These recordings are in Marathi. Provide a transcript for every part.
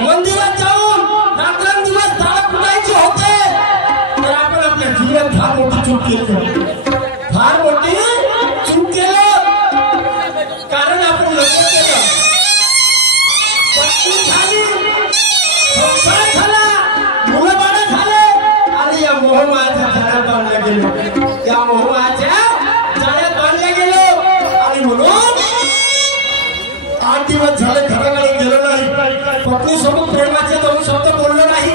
मंदिरात जाऊन रात्रंदिवस ताळा कुटायचे होते तर आपण आपल्या जीवनात फार मोठी चूक केली, फार मोठी चूक केली. कारण आपण लग्न केलं, पत्नी झाली, संसार झाला, मुलं बाळ झाले आणि या मोहमायाच्या जाळ्यात बांधल्या गेलो, या मोहमायाच्या जाळ्यात बांधल्या गेलो. आणि म्हणून 8 दिवस झाले घराकडे गेलो नाही, पत्नीसोबत प्रेमाचे 2 शब्द बोललो नाही.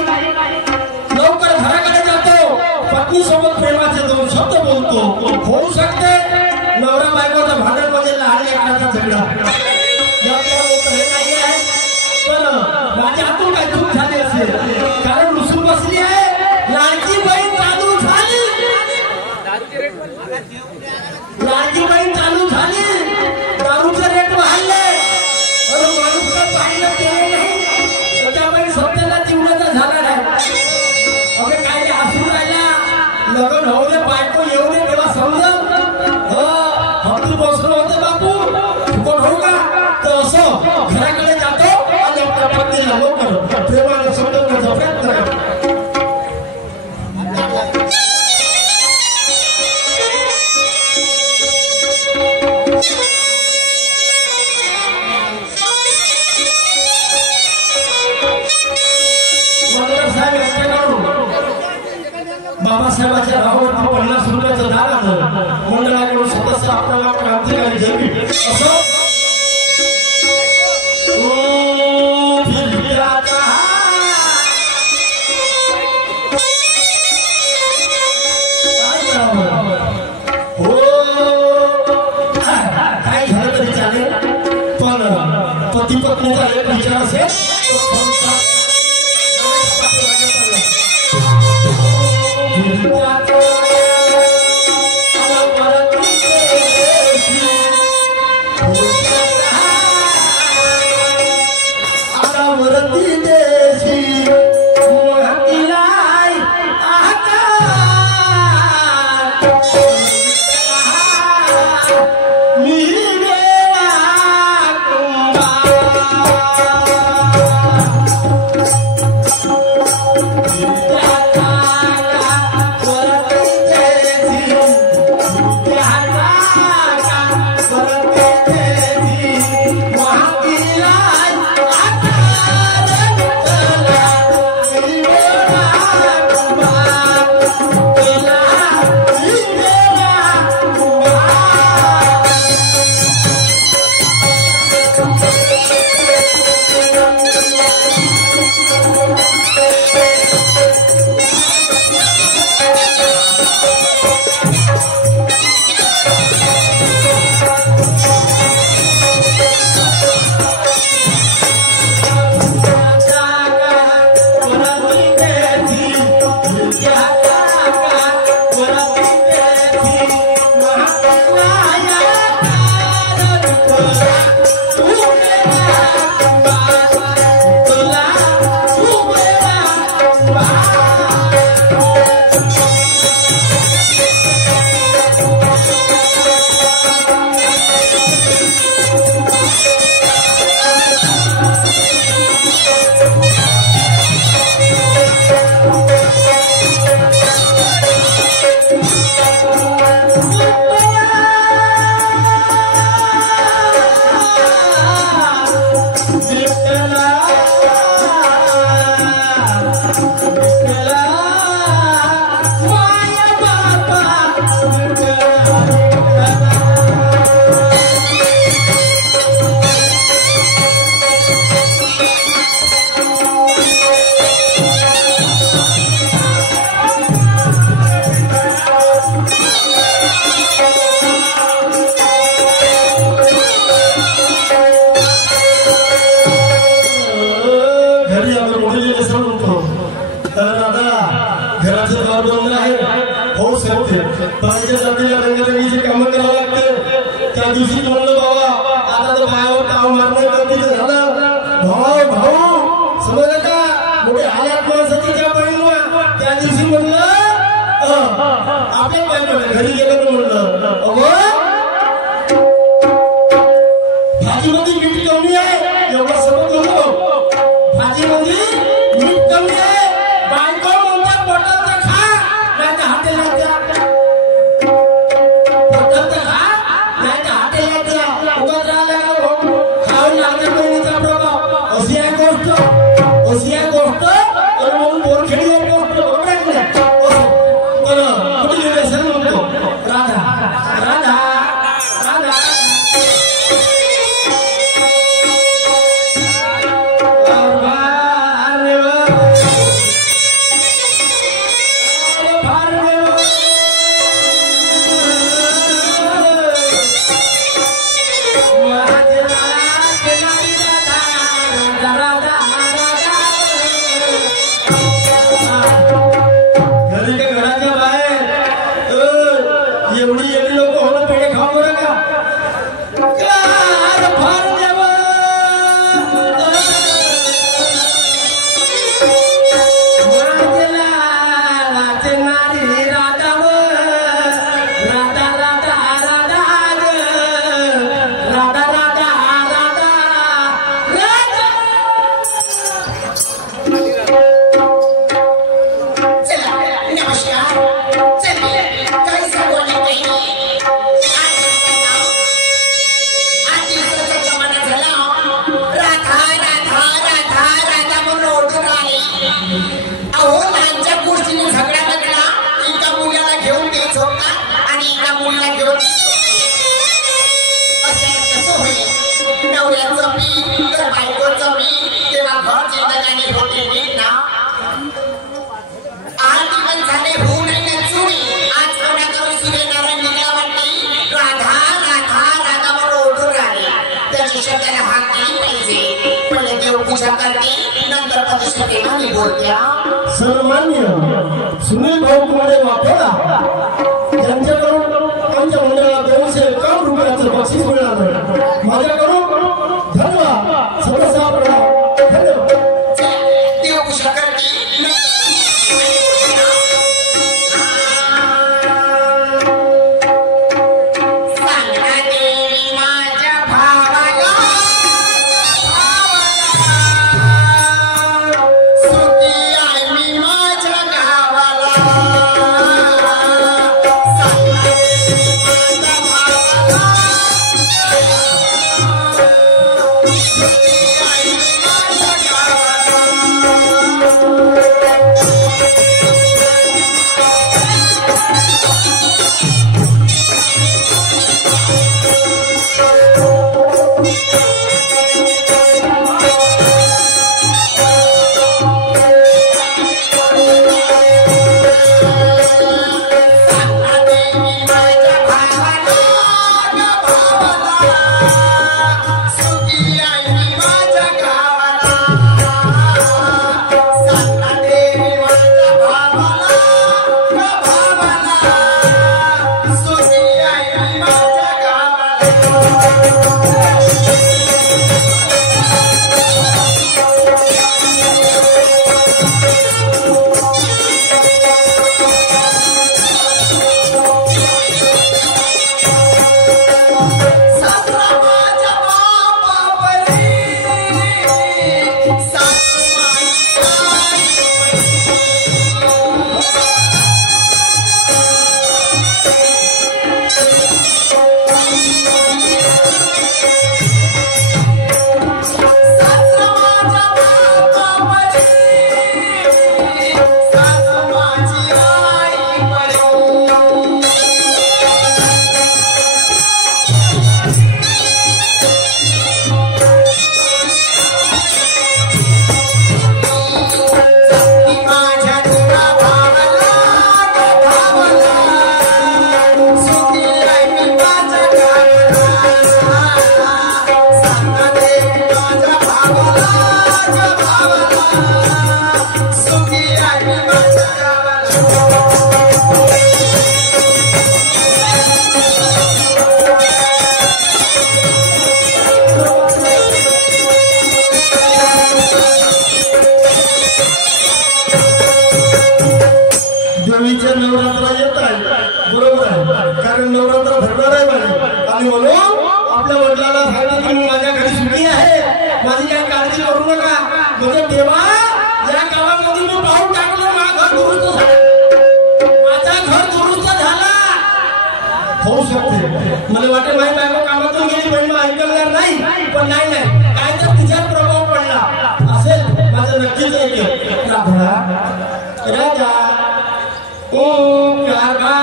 लवकर घराकडे जातो, पत्नीसोबत प्रेमाचे 2 शब्द बोलतो. होऊ शकते नवरा बायकोचं भांडण म्हणजे लहान लेकराचा झगडा, हे नाही आहे. पण माझ्या हातून काय चूक झाली असेल, कारण रुसून बसली आहे. लाडकी बहीण चालू झाली, लाडकी बहीण चालू झाली, दारूचे रेट वाढले, माणूस पाहिलं केले नाही, त्यामुळे सत्याला जीवनाचा झाला नाही. अगं काय हसून राहिला, लग्न होऊ दे, बायको येऊ दे, तेव्हा समजत हक्की बसलो होते बापू, फुकट होऊ का. तर असं घराकडे जातो आणि आपल्या पत्नीला लवकर प्रेमाला समजवण्याचा प्रयत्न करतो. बाबासाहेबांच्या नावावरती 50 रुपयाचं दान आलं, मंडळाकडून सदस्य आपल्याला क्रांतिकारी जगली असं काय झालं तरी चालेल, पण पती पत्नीचा एक विचार असेल घरी गेलं म्हणलं भाजीमध्ये मीठ कमी आहे एवढं समजलं. माझी मुली नीट कमी आहे बायको म्हणता पोटात खा नाही तर हॉटेलात जा पोटात खा नाही तर हॉटेलात जा उगाच राहिला खाऊन लागत बहिणीचा प्रभाव अशी आहे गोष्ट तर म्हणून बोरखेडी एक गोष्ट ओळख नाही कुठे लिहिलेसन म्हणतो राधा राधा राधा सन्मान्य सुनील भाऊ कुमारे वाफेला यांच्याकडून आमच्या मंडळाला 251 रुपयाचं बक्षीस मिळालं माझ्याकडून धन्यवाद सदस्य धन्यवाद आपल्या वडिलांना सांगितलं की माझ्या घरी सुट्टी आहे माझी काही काळजी करू नका म्हणजे नक्कीच ऐकेल. राधा राजा ओ कारभार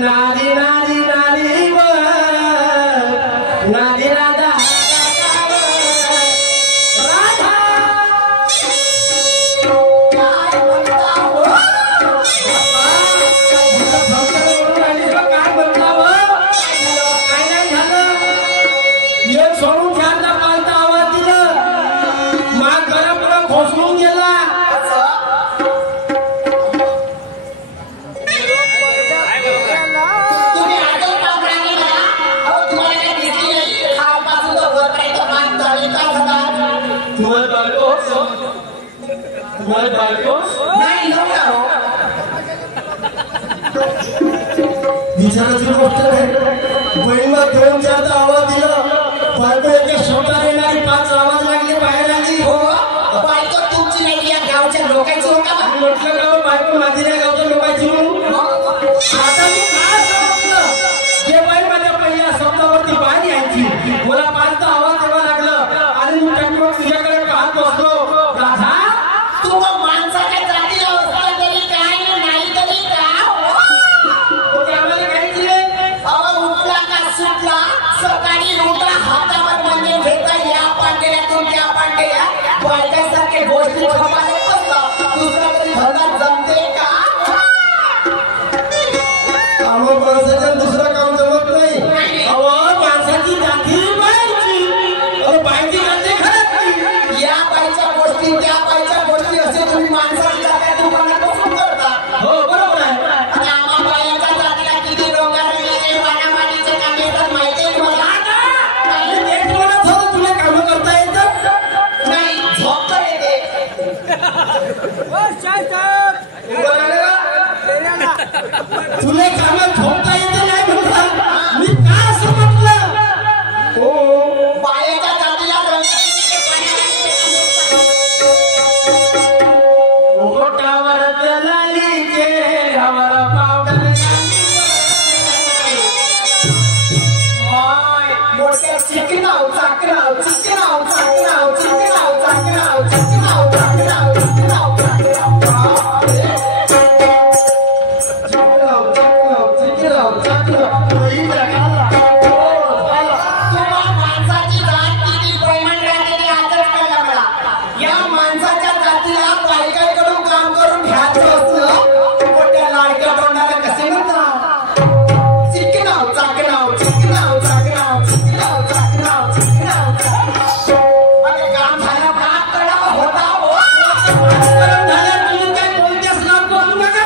नारी नारी नारी नारी राधा राधा काय म्हणता काय नाही झालं. एक सोडून चारदा पालता आवाज दिलं माग गरम खोसलून गेला. विचाराची गोष्ट आहे. बहिणीला घेऊन जाता आवाज दिला बायको एका शब्दात येणारी 5 आवाज लागले बाहेर आली. हो बायको तुमची नाही या गावच्या लोकांची हो का म्हटलं गाव बायको माझी नाही गावच्या लोकांची म्हणून. आता मी काय समजलं जे बाई माझ्या पहिल्या शब्दावरती बाहेर यायची मला 5दा आवाज देवा लागलं आणि मी टक्कर तुझ्याकडे पाहत बसलो. राधा तू माणसाच्या जातीला असला तरी काय नाही तरी आम्हाला काही दिले उठला का सुटला सकाळी उठला हातावर म्हणजे घेता या पांढऱ्यातून त्या पांढऱ्या बायकांसारखे गोष्टी खपाने बसला. दुसरा तरी धंदा जमते का? अहो माणसाचं दुसरं काम जमत नाही. अहो माणसाची जाती बायची. अहो बायची जाते खरंच या बाईच्या गोष्टी त्या बाईच्या गोष्टी असे तुम्ही माणसाच्या जात्या दुकानात बसून करता. हो बरोबर आहे. आणि आम्हा बायांच्या जातीला किती डोंगराचे वाणावाणीचे काम येतात माहिती आहे तुम्हाला? तेच म्हणत होतं तुला कामं करता येतं नाही झोप येते. तुला कामं झोपता येते नाही म्हणता मी का असं म्हटलं. हो बायाच्या जातीला ओटावर दलाली चेहऱ्यावर पावडर मोठ्या चिकनाव चाकराव चिकनाव चाकराव चिकनाव चाकराव चिकनाव चाकराव चिकनाव माणसाची जात किती प्रमाण राहिलेली आजच कळलं मला. या माणसाच्या जातीला बायकांकडून काम करून घ्यायचं असलं मोठ्या लाडक्या तोंडाला कसे म्हणतात चिकनाव चाकराव चिकनाव चाकराव चिकनाव चाकराव चिकनाव चाकराव. अरे काम झालं का तडाव होता हो. गरम झाल्या तुम्ही काय बोलतेस ना करू नका.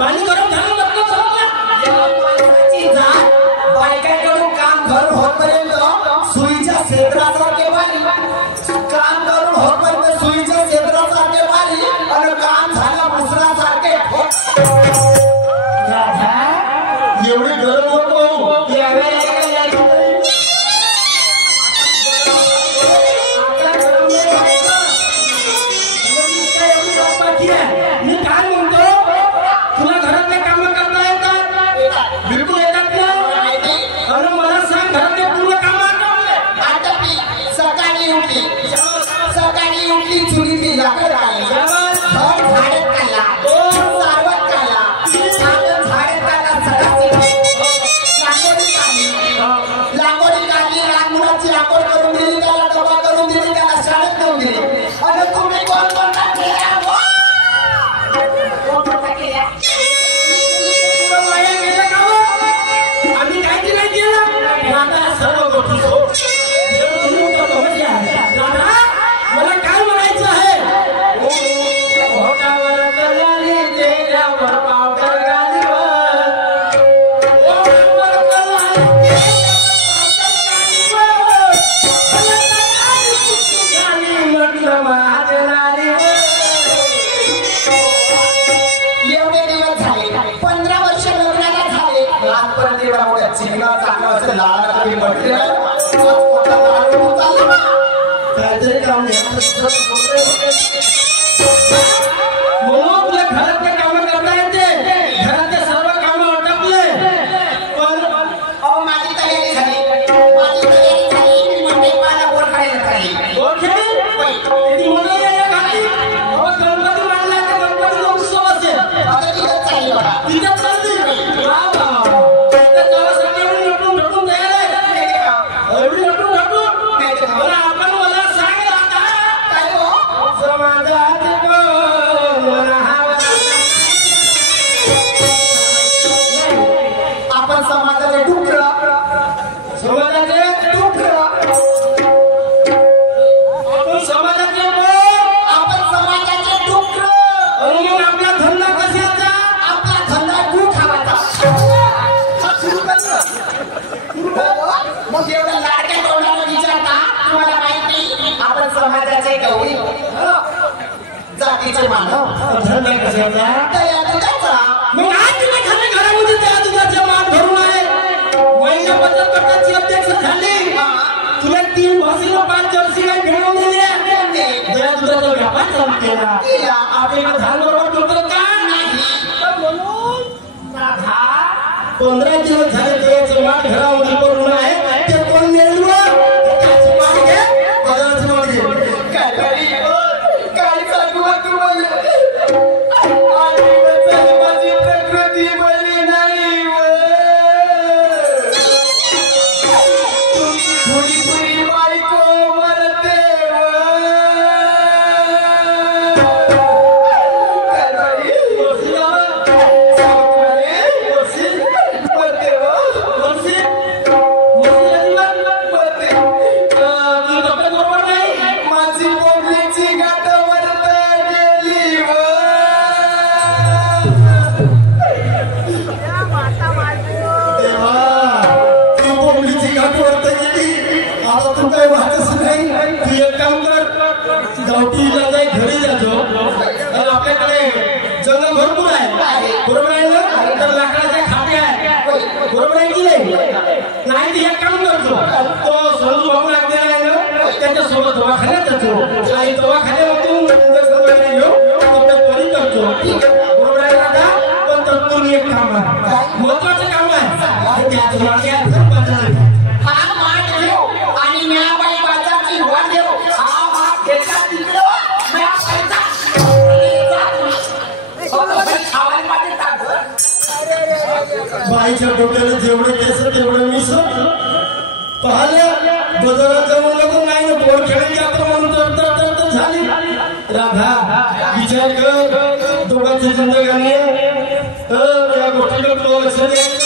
पाणी गरम झालं नको समजा. या माणसाची जात बायकांकडून काम घर होतपर्यंत सुईच्या क्षेत्रासारखे वारी काम करून होतपर्यंत सुईच्या क्षेत्रासारखे वारी आणि काम झालं मुसरासारखे राधा एवढी गरम नको यावे मी काय म्हणतो तुला घरातले काम करता येतात बिलकुल येतात ना. अरे मला सांग घरातले पूर्ण काम आटपली सकाळी उठली चुलीतली लाकड काढली घर झाडत काढला सारवत काढला झाडत काढला रांगोळी काढली रांगोळीची रांगोळ करून दिली त्याला डबा करून दिली त्याला शाळेत नेऊन दिली. आणि तुम्ही कोण कोणता केल्या वाया गेलं का हो? आम्ही काय केलं केलं राधा सर्व गोष्टी सोड. राधा मला काय म्हणायचं आहे. ओठावर दलाली चेहऱ्यावर पावडर गालीवर. ओठावर दलाली गाली म्हटलं माझ्या नारीवर. एवढे दिवस झाले 15 वर्ष लग्नाला झाले आजपर्यंत एवढा मोठ्या चिकना चांगला असं लाला कधी म्हटलं काहीतरी काम गवळी जातीचे मानव धंदा कशाचा दया दुधाचा मग आज तुम्ही खाली घरामध्ये त्या दुधाचे मान भरून आहे महिला बचत गटाची अध्यक्ष झाली तुला 3 म्हशीला 5 जर्सी गाय घेऊन दिल्या त्या दुधाचा व्यापार चालू केला आपल्याला धान बरोबर होतं का नाही म्हणून 15 दिवस झाले त्याचं मान घरामध्ये भरून आहे ते कोण नेलं त्याची मान घे बाजाराची मान घे काय सांगू तुम्हाला माझी प्रकृती बरी नाही थोडी थोडी बायको मरते गावठीला जाई घरी जातो तर आपल्याकडे जंगल भरपूर आहे बरोबर आहे ना तर लाकडाच्या खाटे आहे बरोबर आहे की नाही ते एक काम करतो तो सोडून भाऊ लागलेला आहे ना त्याच्यासोबत दवाखान्यात जातो आणि दवाखान्यामधून घेऊ तब्येत बरी करतो बरोबर आहे दादा पण तत्पूर्वी एक काम आहे महत्वाचं काम आहे त्याच मागे हा माठ घेऊ आणि म्याबाई बाजारची वाट घेऊ हा माठ घेतला तिकडं बाईच्या डोक्याला जेवढे केस तेवढे मिस पाहिल्या बाजारात जाऊन लागून नाही ना बोर खेळायची आता म्हणून तर झाली राधा विचार कर दोघांची जिंदगानी या गोष्टीला तो लक्ष द्यायचं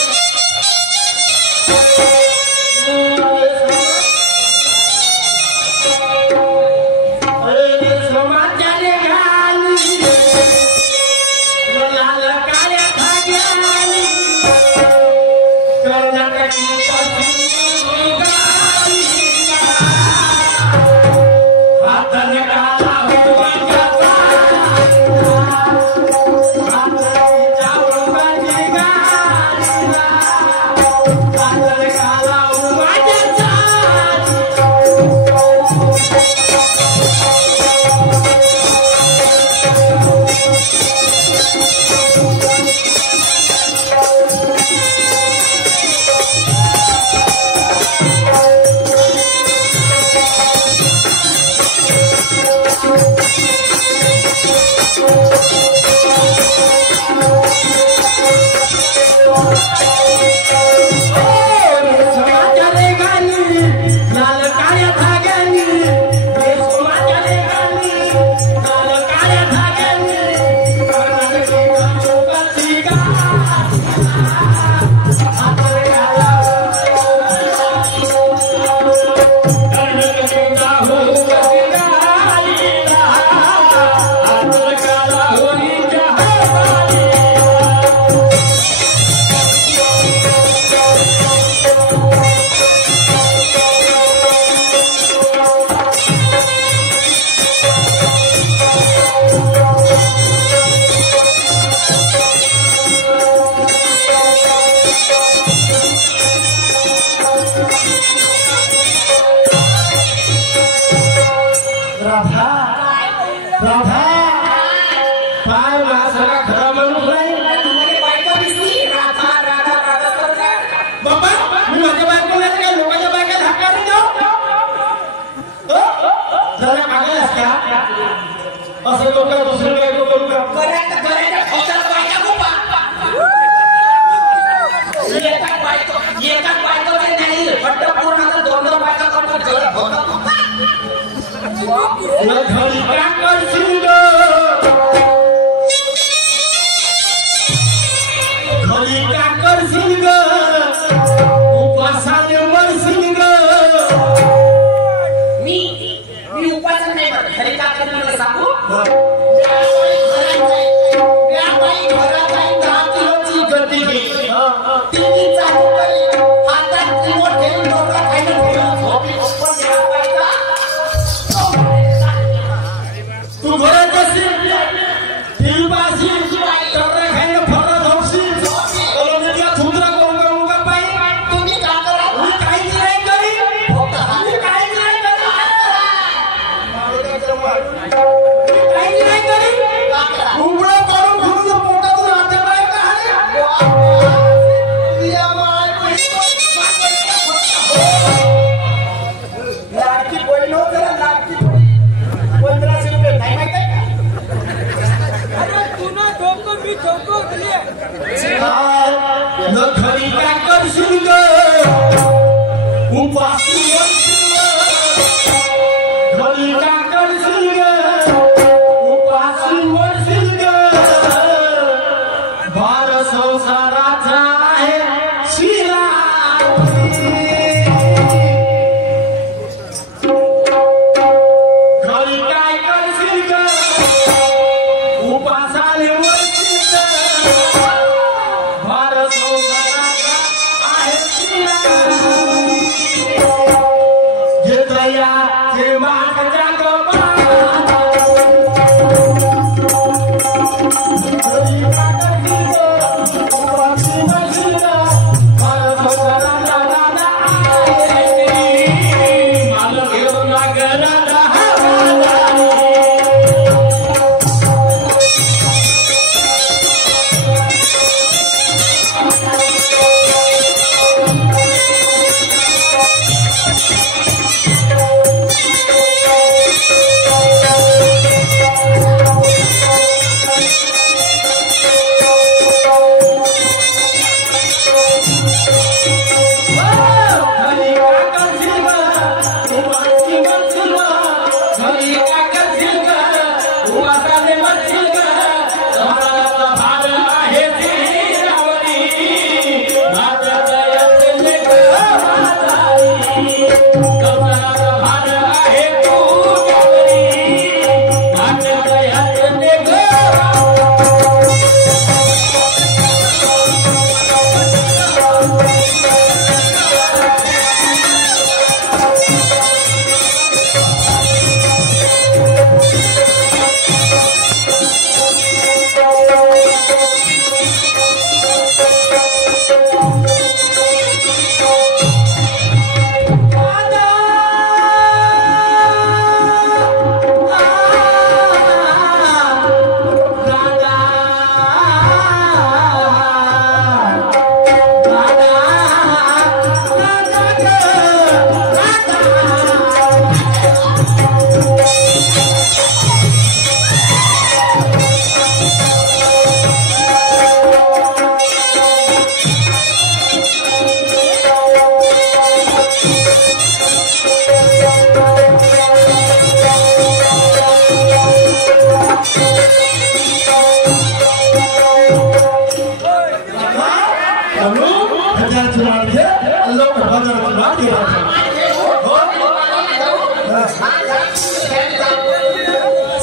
असं लोक दुसरं काय करू का एकाच बायकोचे नाही फक्त पूर्ण 2-2 बायका करतो मी उपासन नाही बरं खरी का करणार सांगू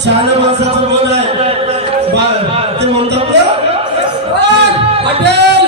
शहाण्या माणसाचं मन आहे ते म्हणतात पटेल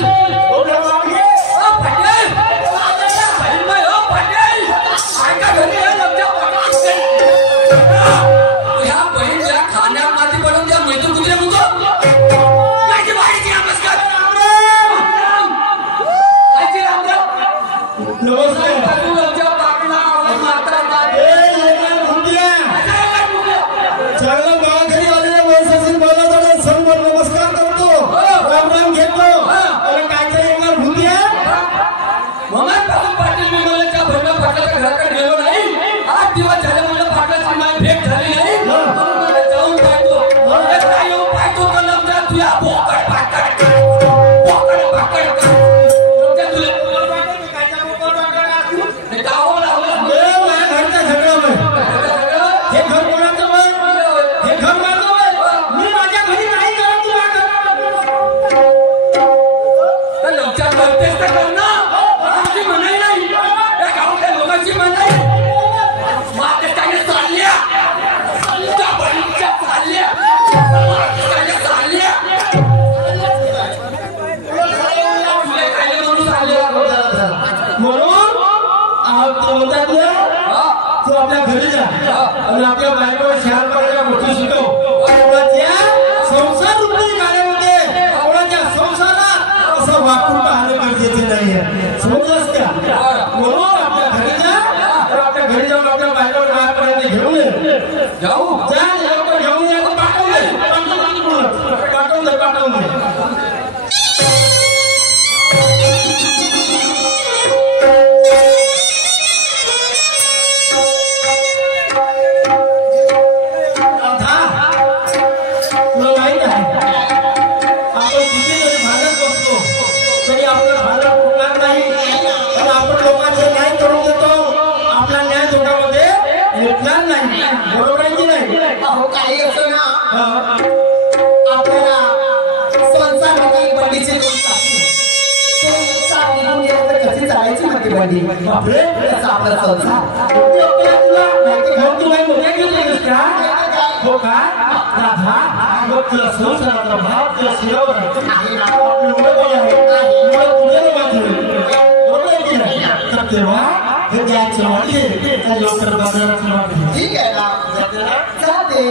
आपल्या बायकोला शाळा करायला मोठी शिकव कोणाच्या संसार रूपी कार्यामध्ये कोणाच्या संसारात असं वापरून पाहणं गरजेचं नाहीये समजलंस का म्हणून आपल्या घरी जा आपल्या घरी जाऊन आपल्या बायकोला बाहेरपर्यंत घेऊन ये जाऊ जा लवकर घेऊन या पाठवून बरोबर आहे की नाही अहो काही असो ना आपल्याला संसारामध्ये बंडीचे दोन साथी निघून गेले तर कशी चालायची म्हणते बंडी बापरे तसा आपला संसार हो का राधा मग तुला संसाराचा भाव तुला शिरावर तेव्हा हे द्यायचं वाटते लवकर बाजारात वाटते ठीक आहे ना जाते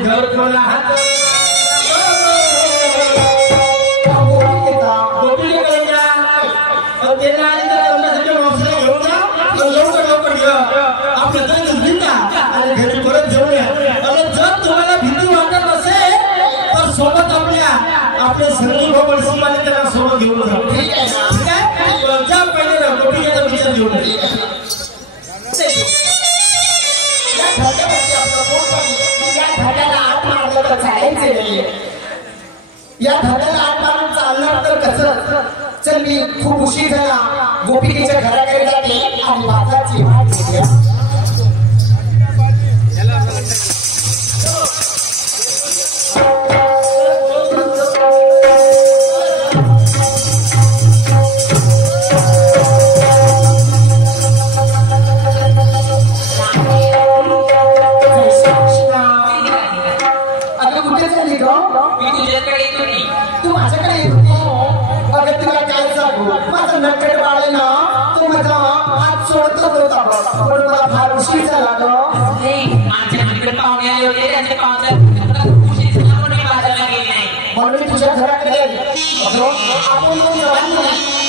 घर कोणा हात घरी परत घेऊन या आणि जर तुम्हाला भीती वाटत असेल तर सोबत आपल्या संगीत भवन सीमाने त्यांना सोबत घेऊन जा ठीक आहे जा पहिले गोपीचा विचार घेऊन या धड्याला आत मारून चालणार तर कसं चल मी खूप उशीर झाला गोपिकेच्या घराकडे जाते आणि वाचाची वाट घेते. तू माझ्याकडे येत होती. अगं तुला काय सांगू माझं नक्कट बाळ आहे ना तो माझा हात सोडतच होता पण मला फार उशीर झाला ग. म्हणून मी तुझ्या घराकडे आली. आपण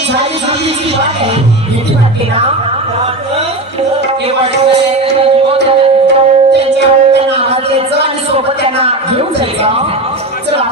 झाली झालीची वाट आहे भीती वाटते ना त्यांच्या आवाज यायचं आणि सोबत त्यांना घेऊन जायचं. चला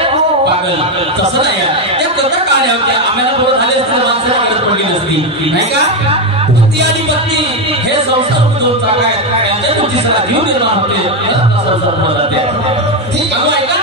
तसं नाही त्या कथा काय होत्या आम्हाला बोलत झाले असते माणसाला गरज पडली नसती नाही का. पती आणि पत्नी हे संसार दोन जागा आहेत त्यांच्या तुमची सगळा जीव निर्माण होते संसार होतात ठीक आहे का.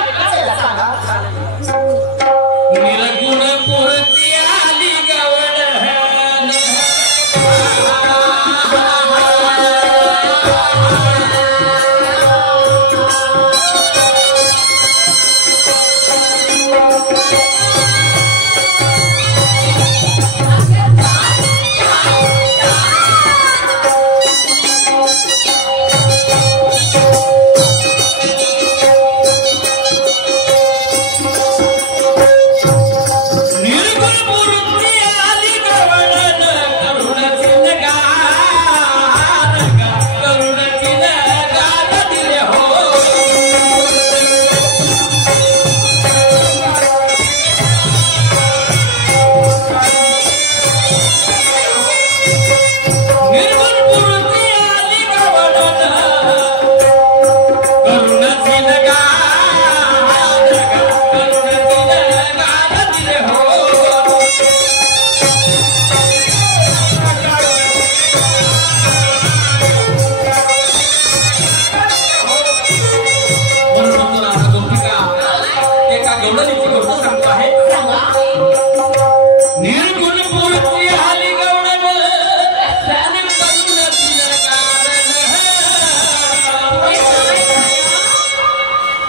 निर्गुण पूर्ती आली गवळ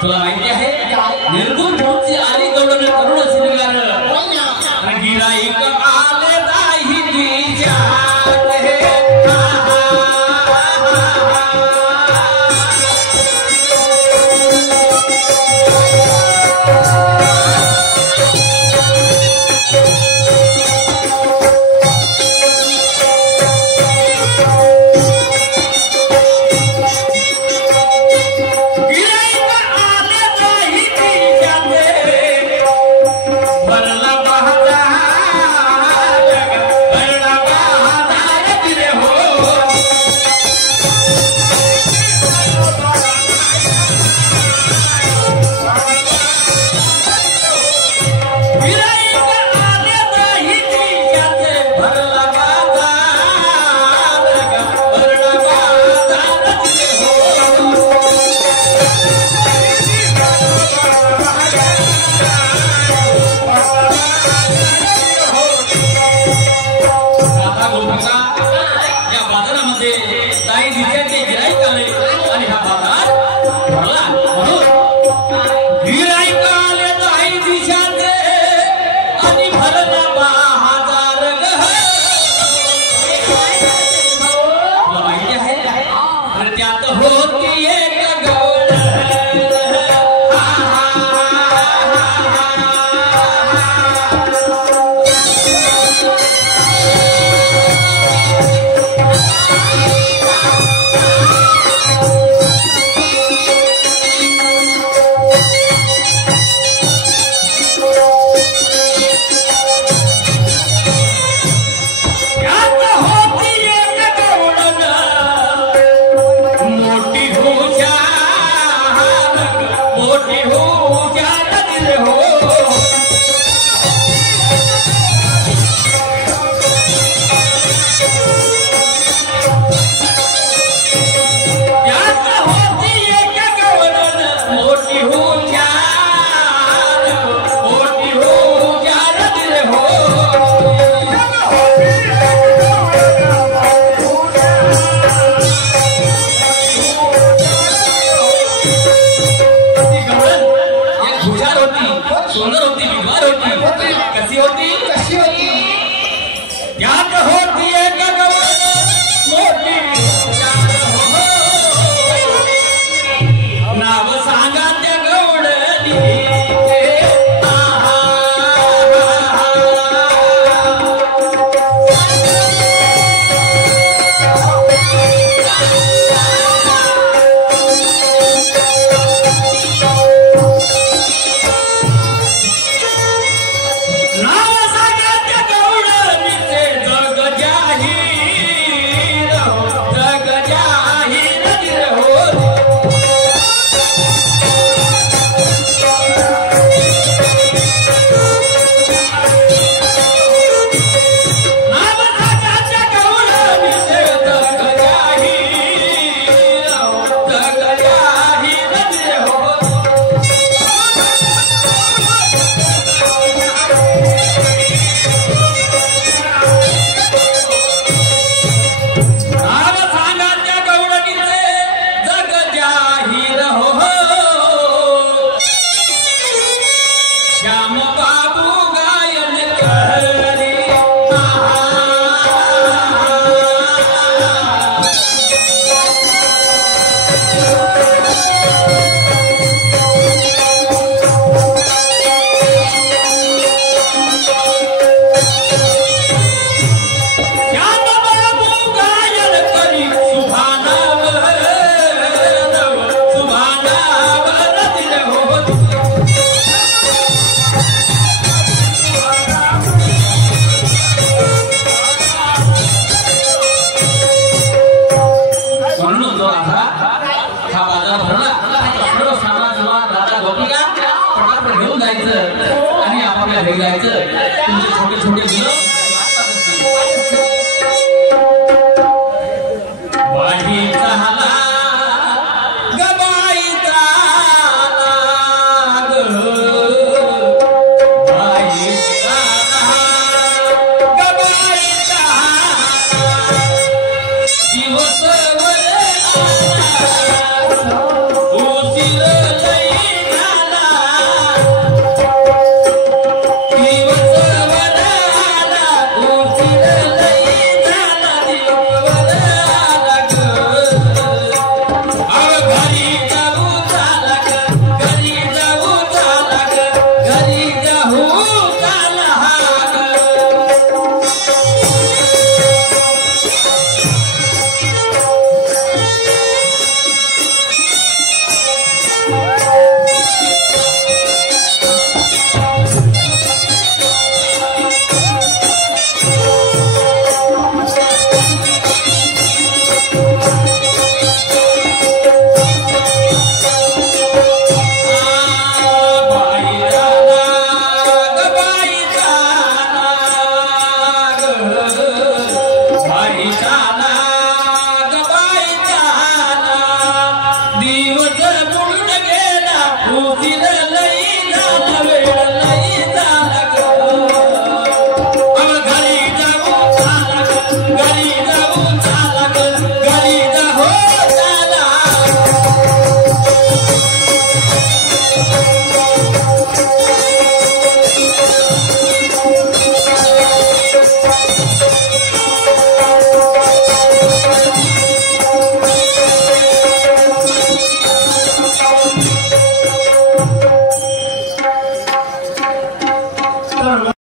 तुला माहिती आहे निर्गुण मूर्ती आली गवळण करुण सिंगार गिराईक आले नाही तिच्यात हे